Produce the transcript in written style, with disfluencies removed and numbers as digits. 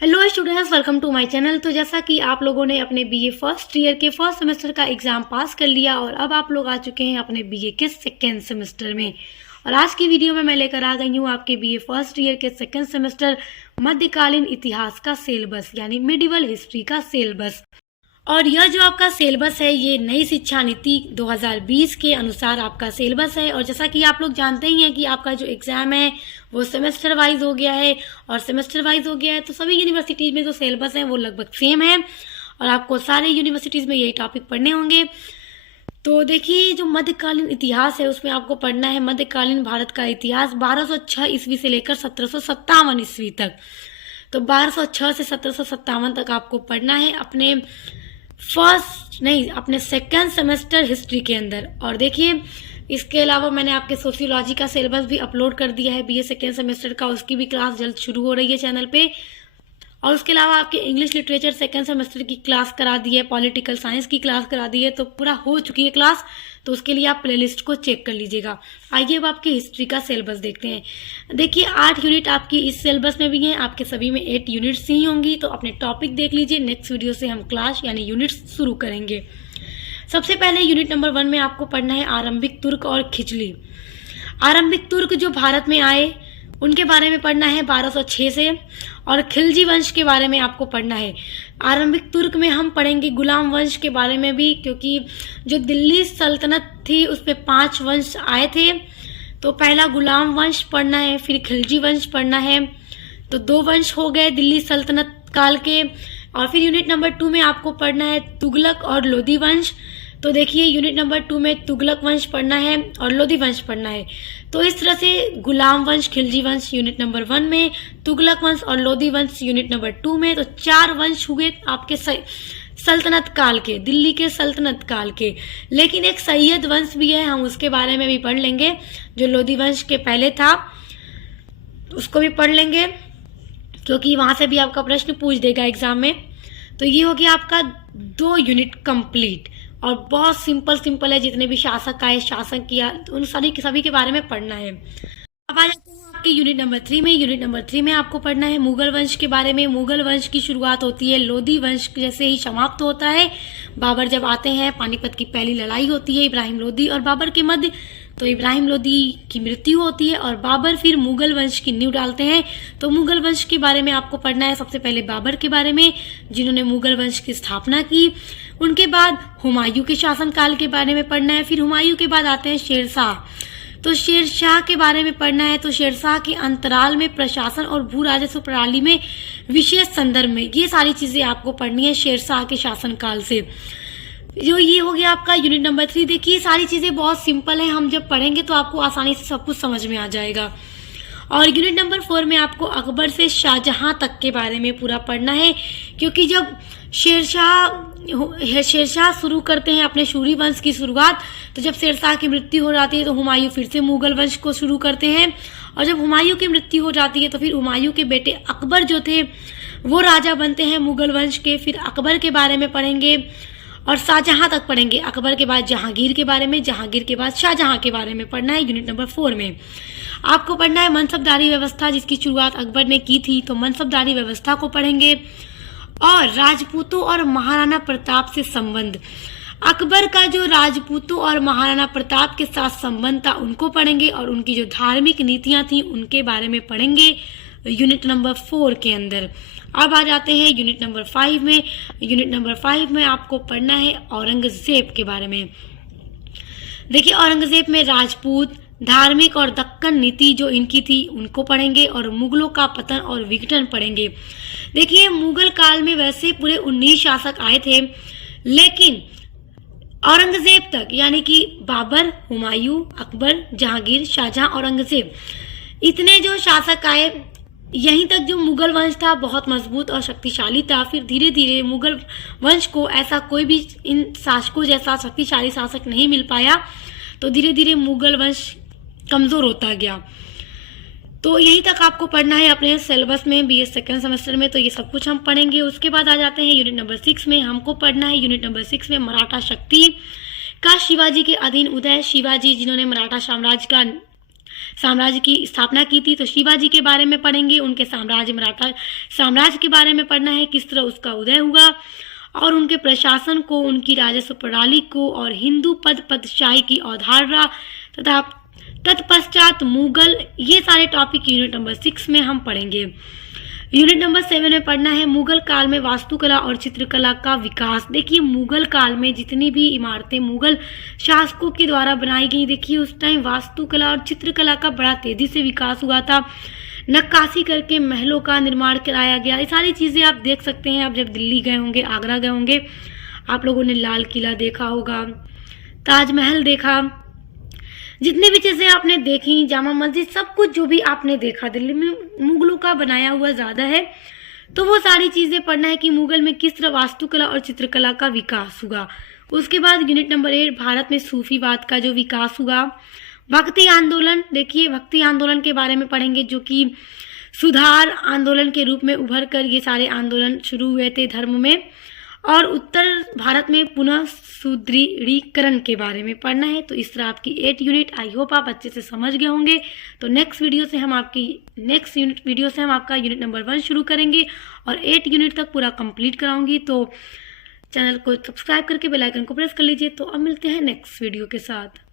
Hello students, welcome to my channel. तो जैसा कि आप लोगों ने अपने बीए फर्स्ट ईयर के फर्स्ट सेमेस्टर का एग्जाम पास कर लिया और अब आप लोग आ चुके हैं अपने बीए के सेकेंड सेमेस्टर में। और आज की वीडियो में मैं लेकर आ गई हूँ आपके बीए फर्स्ट ईयर के सेकेंड सेमेस्टर मध्यकालीन इतिहास का सिलेबस यानी मिडिवल हिस्ट्री का सिलेबस। और यह जो आपका सिलेबस है ये नई शिक्षा नीति 2020 के अनुसार आपका सिलेबस है। और जैसा कि आप लोग जानते ही हैं कि आपका जो एग्जाम है वो सेमेस्टर वाइज हो गया है, और सेमेस्टर वाइज हो गया है तो सभी यूनिवर्सिटीज में जो सिलेबस है वो लगभग सेम है और आपको सारे यूनिवर्सिटीज में यही टॉपिक पढ़ने होंगे। तो देखिए, जो मध्यकालीन इतिहास है उसमें आपको पढ़ना है मध्यकालीन भारत का इतिहास 1206 ईस्वी से लेकर 1757 ईस्वी तक। तो 1206 से 1757 तक आपको पढ़ना है अपने सेकेंड सेमेस्टर हिस्ट्री के अंदर। और देखिए, इसके अलावा मैंने आपके सोशियोलॉजी का सिलेबस भी अपलोड कर दिया है बीए सेकेंड सेमेस्टर का, उसकी भी क्लास जल्द शुरू हो रही है चैनल पे। और उसके अलावा आपके इंग्लिश लिटरेचर सेकेंड सेमेस्टर की क्लास करा दी है, पॉलिटिकल साइंस की क्लास करा दी है, तो पूरा हो चुकी है क्लास। तो उसके लिए आप प्लेलिस्ट को चेक कर लीजिएगा। आइए अब आपकी हिस्ट्री का सिलेबस देखते हैं। देखिए, 8 यूनिट आपकी इस सिलेबस में भी हैं, आपके सभी में 8 यूनिट्स ही होंगी। तो अपने टॉपिक देख लीजिए, नेक्स्ट वीडियो से हम क्लास यानी यूनिट्स शुरू करेंगे। सबसे पहले यूनिट नंबर 1 में आपको पढ़ना है आरंभिक तुर्क और खिचली। आरंभिक तुर्क जो भारत में आए उनके बारे में पढ़ना है 1206 से, और खिलजी वंश के बारे में आपको पढ़ना है। आरंभिक तुर्क में हम पढ़ेंगे गुलाम वंश के बारे में भी, क्योंकि जो दिल्ली सल्तनत थी उसमें 5 वंश आए थे। तो पहला गुलाम वंश पढ़ना है, फिर खिलजी वंश पढ़ना है। तो 2 वंश हो गए दिल्ली सल्तनत काल के। और फिर यूनिट नंबर 2 में आपको पढ़ना है तुगलक और लोधी वंश। तो देखिए, यूनिट नंबर 2 में तुगलक वंश पढ़ना है और लोधी वंश पढ़ना है। तो इस तरह से गुलाम वंश, खिलजी वंश यूनिट नंबर 1 में, तुगलक वंश और लोधी वंश यूनिट नंबर 2 में। तो 4 वंश हुए आपके सल्तनत काल के, दिल्ली के सल्तनत काल के। लेकिन एक सैयद वंश भी है, हम उसके बारे में भी पढ़ लेंगे, जो लोधी वंश के पहले था, उसको भी पढ़ लेंगे क्योंकि वहां से भी आपका प्रश्न पूछ देगा एग्जाम में। तो ये हो गया आपका 2 यूनिट कंप्लीट, और बहुत सिंपल है। जितने भी शासक आए, शासन किया, उन सभी के बारे में पढ़ना है। अब आ जाते हैं आपके यूनिट नंबर 3 में। यूनिट नंबर 3 में आपको पढ़ना है मुगल वंश के बारे में। मुगल वंश की शुरुआत होती है लोधी वंश जैसे ही समाप्त होता है। बाबर जब आते हैं, पानीपत की पहली लड़ाई होती है इब्राहिम लोधी और बाबर के मध्य। तो इब्राहिम लोधी की मृत्यु होती है और बाबर फिर मुगल वंश की नींव डालते हैं। तो मुगल वंश के बारे में आपको पढ़ना है सबसे पहले बाबर के बारे में, जिन्होंने मुगल वंश की स्थापना की। उनके बाद हुमायूं के शासनकाल के बारे में पढ़ना है। फिर हुमायूं के बाद आते हैं शेरशाह। तो शेरशाह के बारे में पढ़ना है। तो शेरशाह के अंतराल में प्रशासन और भू राजस्व प्रणाली में विशेष संदर्भ में ये सारी चीजें आपको पढ़नी है शेरशाह के शासनकाल से। जो ये हो गया आपका यूनिट नंबर 3। देखिए, सारी चीजें बहुत सिंपल है, हम जब पढ़ेंगे तो आपको आसानी से सब कुछ समझ में आ जाएगा। और यूनिट नंबर 4 में आपको अकबर से शाहजहां तक के बारे में पूरा पढ़ना है, क्योंकि जब शेरशाह शुरू करते हैं अपने शूरी वंश की शुरुआत, तो जब शेरशाह की मृत्यु हो जाती है तो हुमायूं फिर से मुगल वंश को शुरू करते हैं। और जब हुमायूं की मृत्यु हो जाती है तो फिर हुमायूं के बेटे अकबर जो थे वो राजा बनते हैं मुगल वंश के। फिर अकबर के बारे में पढ़ेंगे और शाहजहां तक पढ़ेंगे। अकबर के बाद जहांगीर के बारे में, जहांगीर के बाद शाहजहां के बारे में पढ़ना है। यूनिट नंबर 4 में आपको पढ़ना है मनसबदारी व्यवस्था, जिसकी शुरुआत अकबर ने की थी। तो मनसबदारी व्यवस्था को पढ़ेंगे। और राजपूतों और महाराणा प्रताप से संबंध, अकबर का जो राजपूतों और महाराणा प्रताप के साथ संबंध था उनको पढ़ेंगे, और उनकी जो धार्मिक नीतियां थी उनके बारे में पढ़ेंगे यूनिट नंबर 4 के अंदर। अब आ जाते हैं यूनिट नंबर 5 में। यूनिट नंबर 5 में आपको पढ़ना है औरंगजेब के बारे में। देखिए, औरंगजेब में राजपूत, धार्मिक और दक्कन नीति जो इनकी थी उनको पढ़ेंगे, और मुगलों का पतन और विघटन पढ़ेंगे। देखिए, मुगल काल में वैसे पूरे 19 शासक आए थे, लेकिन औरंगजेब तक यानी कि बाबर, हुमायूं, अकबर, जहांगीर, शाहजहां, औरंगजेब, इतने जो शासक आए, यहीं तक जो मुगल वंश था बहुत मजबूत और शक्तिशाली था। फिर धीरे धीरे मुगल वंश को ऐसा कोई भी इन शासकों जैसा शक्तिशाली शासक नहीं मिल पाया, तो धीरे धीरे मुगल वंश कमजोर होता गया। तो यहीं तक आपको पढ़ना है अपने सिलेबस में बीए सेकेंड सेमेस्टर में। तो ये सब कुछ हम पढ़ेंगे। उसके बाद आ जाते हैं यूनिट नंबर 6 में। हमको पढ़ना है यूनिट नंबर 6 में मराठा शक्ति का शिवाजी के अधीन उदय। शिवाजी जिन्होंने मराठा साम्राज्य का साम्राज्य की स्थापना की थी। तो शिवाजी के बारे में पढ़ेंगे, उनके साम्राज्य मराठा साम्राज्य के बारे में पढ़ना है, किस तरह उसका उदय हुआ और उनके प्रशासन को, उनकी राजस्व प्रणाली को और हिंदू पदशाही की अवधारणा तथा तत्पश्चात मुगल, ये सारे टॉपिक यूनिट नंबर 6 में हम पढ़ेंगे। यूनिट नंबर 7 में पढ़ना है मुगल काल में वास्तुकला और चित्रकला का विकास। देखिए मुगल काल में जितनी भी इमारतें मुगल शासकों के द्वारा बनाई गई, देखिए उस टाइम वास्तुकला और चित्रकला का बड़ा तेजी से विकास हुआ था। नक्काशी करके महलों का निर्माण कराया गया। ये सारी चीज़ें आप देख सकते हैं। आप जब दिल्ली गए होंगे, आगरा गए होंगे, आप लोगों ने लाल किला देखा होगा, ताजमहल देखा, जितनी भी चीज़ें आपने देखी, जामा मस्जिद, सब कुछ जो भी आपने देखा दिल्ली में मुगलों का बनाया हुआ ज़्यादा है। तो वो सारी चीज़ें पढ़ना है कि मुगल में किस तरह वास्तुकला और चित्रकला का विकास हुआ। उसके बाद यूनिट नंबर 8 भारत में सूफीवाद का जो विकास हुआ। भक्ति आंदोलन, देखिए भक्ति आंदोलन के बारे में पढ़ेंगे, जो कि सुधार आंदोलन के रूप में उभर कर ये सारे आंदोलन शुरू हुए थे धर्म में। और उत्तर भारत में पुनः सुदृढ़ीकरण के बारे में पढ़ना है। तो इस तरह आपकी 8 यूनिट, आई होप आप अच्छे से समझ गए होंगे। तो नेक्स्ट वीडियो से हम आपका यूनिट नंबर 1 शुरू करेंगे और 8 यूनिट तक पूरा कंप्लीट कराऊंगी। तो चैनल को सब्सक्राइब करके बेल आइकन को प्रेस कर लीजिए। तो अब मिलते हैं नेक्स्ट वीडियो के साथ।